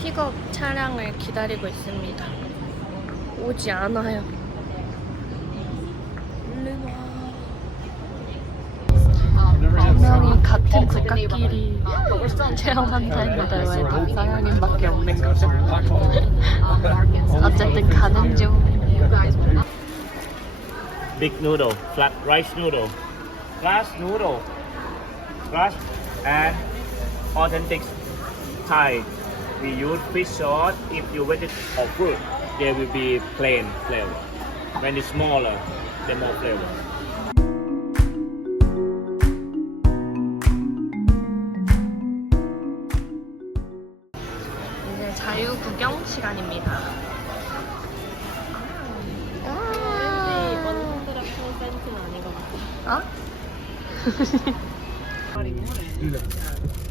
픽업 차량을 기다리고 있습니다. 오지 않아요. 분명히 같은 국가끼리 체험한다 했는데 왜 박사장님밖에 없는 거죠? 어쨌든 가는 중. Big noodle, flat rice noodle, glass noodle, glass and authentic Thai. We use fish sauce. If you vegetable or fruit, there will be plain flavor. When it's smaller, the more flavor. 이제 자유 구경 시간입니다. 어?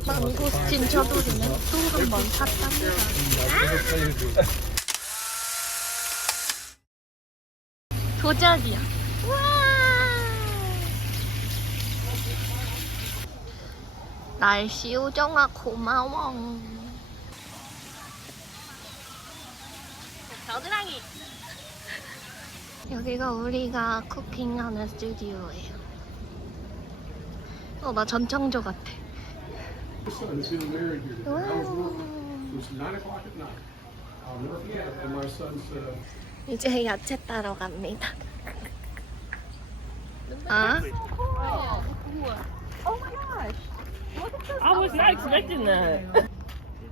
망고스틴 저도리는 또 한 번 샀답니다. 도자기야. 와! 날씨 우정아 고마워. 겨드랑이. 여기가 우리가 쿠킹하는 스튜디오예요. 나 전청조 같아. 이제 야채 따러 갑니다. 아? I was not expecting that.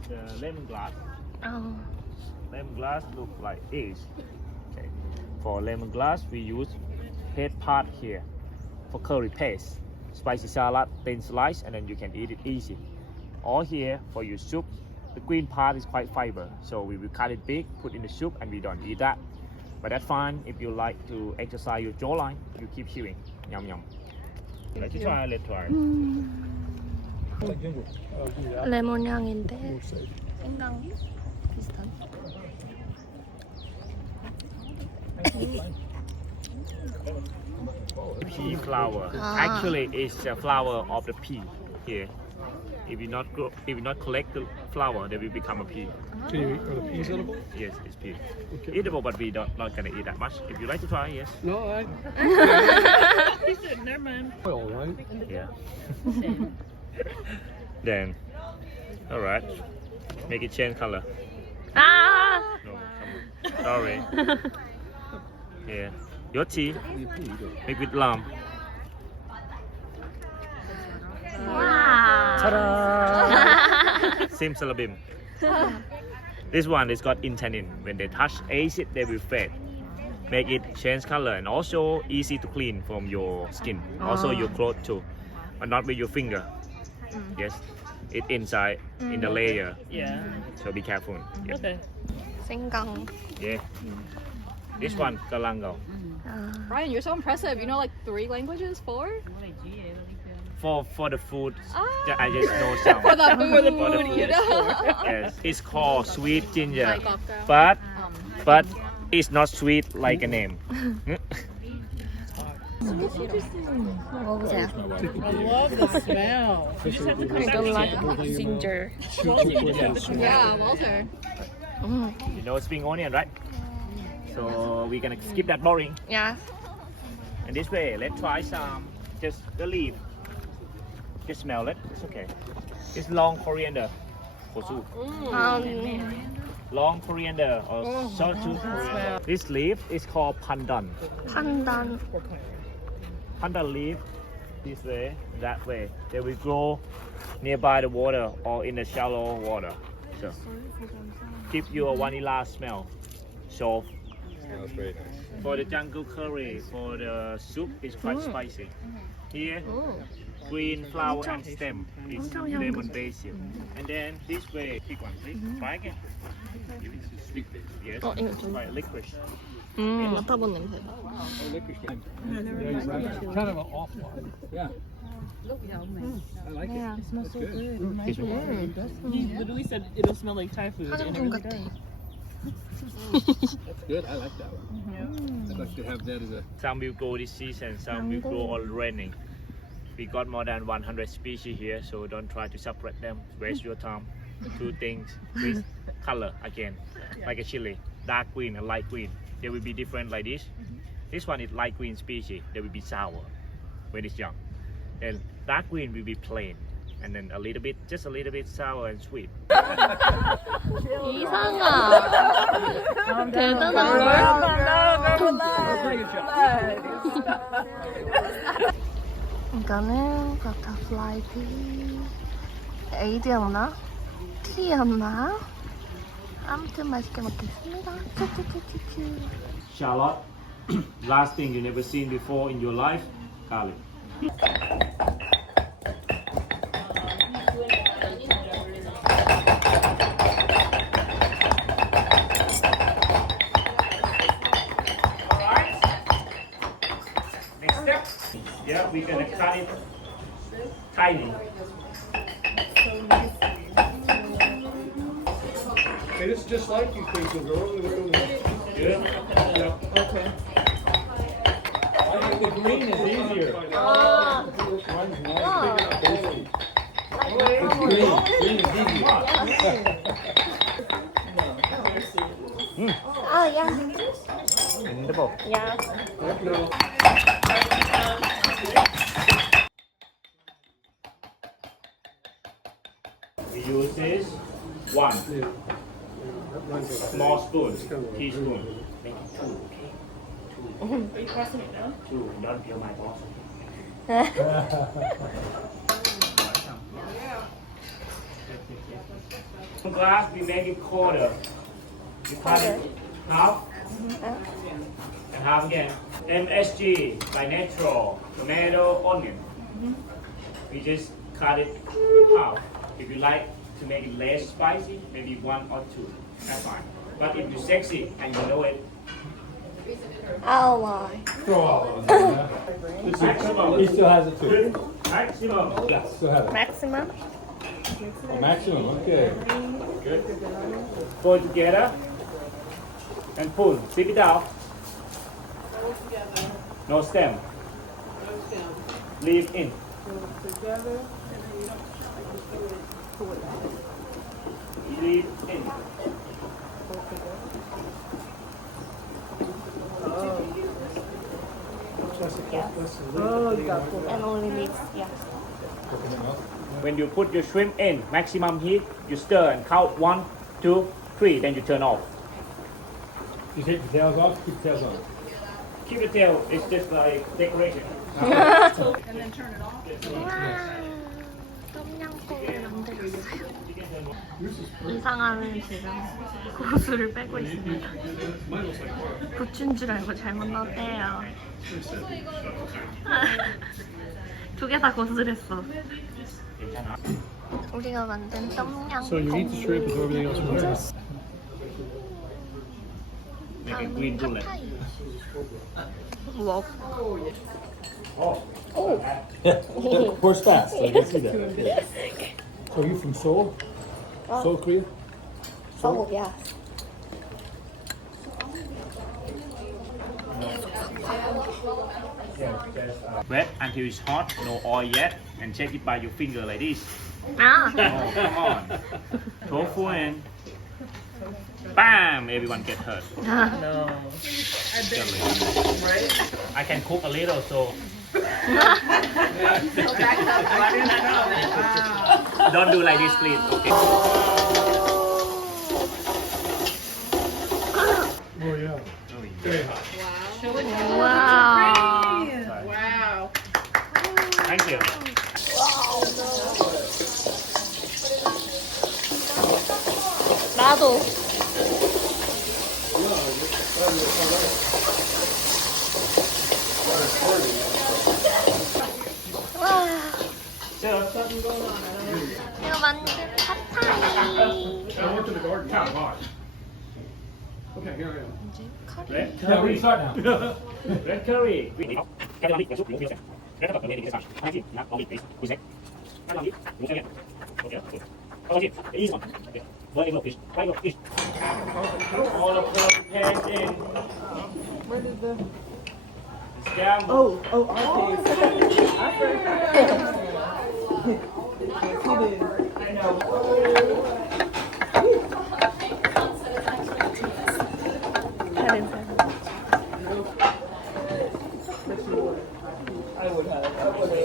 It's lemongrass. 어. Lemongrass look like this. Okay. For lemongrass, we use head part here for curry paste, spicy salad, thin slice, and then you can eat it easy. Or here for your soup, the green part is quite fiber, so we will cut it big, put in the soup, and we don't eat that. But that's fine if you like to exercise your jawline. You keep chewing. Yum yum. Let's try. Let's try. 레몬 향인데 생강 비슷한. Pea flower. Ah. Actually, it's the flower of the pea here. If you not collect the flower, they will become a pea. Can you eat the peas edible? Yes, it's pea. Okay. Eatable, but we not gonna eat that much. If you like to try, yes. No, I. He said, never mind. Oil, right? Yeah. Then, all right. Make it change color. 아! No, come on. Sorry. Yeah. Your tea. Make with lamb. 와. Ta-da! Simsalabim. This one is got tannin. When they touch acid, they will fade. Make it change color and also easy to clean from your skin. Also your clothes too, but not with your finger. Yes, it inside in the layer. Yeah. So be careful. Yes. Okay. 생강. Yeah. This one galango. 아. Ryan, you're so impressive. You know like 3 languages? 4? For the food, I just know some. For the food, For the food. you know? Yes, it's called sweet ginger, Like okra. but it's not sweet like a name. 먹어보세요. I love the smell. You just have to come I back don't again. like ginger. Yeah, Walter. You know spring onion, right? So we're gonna skip that boring. 야. And this way, let's try some. Just the leaf. Just smell it. It's okay. It's long coriander. Kosu. Long coriander or sawtooth coriander. This leaf is called pandan. 판단. Pandan leaf. This way, that way. They will grow nearby the water or in the shallow water. So give you a vanilla smell. So That's great. for the jungle curry, for the soup, it's quite spicy. Here, green flower and stem is 엄청 lemon basil. And then this way, pick one, please. Try again. Yes, 이거 it's 좀. quite licorice. 맡아본 냄새. Kind of an off one. Yeah. I like it. It smells so good. This one. He literally said it'll smell like Thai food. And it 화장품 really 같아. does. That's good. I like that one. I'd like to have that as a. Some will grow this season, some will grow all raining. We got more than 100 species here, so don't try to separate them. Waste your time. Two things with color again, like a chili, dark green and light green. They will be different like this. This one is light green species. They will be sour when it's young. Then dark green will be plain, and then a little bit, just a little bit sour and sweet. 이상아. 대단한 걸. 이거는 버터플라이 비. A였나? T였나? 아무튼 맛있게 먹겠습니다. 쭈쭈쭈쭈쭈. Charlotte, last thing you never seen before in your life, garlic. Next step, yeah, we're gonna cut it tiny. It is just like you think of earlier. Good. Okay. I think the green is easier. 아, Green is easier. 아, 야. Wonderful. 야. We use this one small spoon, teaspoon. Make it two, okay? Two. Are you pressing it now? Two. Don't feel my boss. Glass, we make it quarter. You cut it half and half again. MSG by natural tomato onion. We just cut it half. If you like to make it less spicy, maybe one or two. That's fine. But if you're sexy and you know it, I'll lie. Throw all of them. maximum. He still has it too. Maximum. Yeah, still has it. Maximum? Maximum, okay. Good. Go together and pull. Sip it out. No stem. Leave in. Leave in. And only mix, yeah. When you put your shrimp in, maximum heat, you stir and count 1, 2, 3, then you turn off. You take the tails off, keep the tails on. Keep the tail, it's just like decoration. 와, 똠양꿍을 만들었어요. 이상하는 지금 고수를 빼고 있습니다. 고추인 줄 알고 잘못 넣었대요. 두 개 다 고수랬어. 우리가 만든 똠양꿍. So you eat the shrimp with everything else in there? Make a green bullet. 와, Horse fast, I can see that. So you from Seoul? Seoul, Korea? 어, 야. Wet until it's hot, no oil yet, and check it by your finger like this. 아, Oh, come on. Tofu in. Bam! Everyone get hurt. No. I can cook a little, so don't do like this, please. Okay. Oh, yeah. Very hot. 와우. Thank you. 나도. 와, 이거 만든 팟타이. I went to the garden. Come on. Okay, here I am. 이제 카레. Red Yeah, we curry. start now. Red curry. All of the pans in.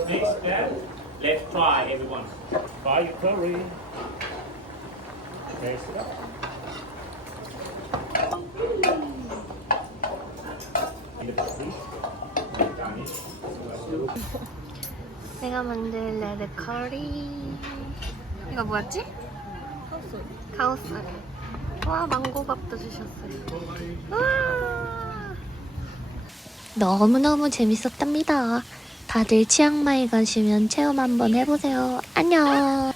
Next step, let's try everyone. Try your curry. Taste it. 내가 만든 레드 커리. 이거 뭐였지? 카오스. 와, 망고밥도 주셨어요. 와. 너무너무 재밌었답니다. 다들 치앙마이 가시면 체험 한번 해보세요. 안녕.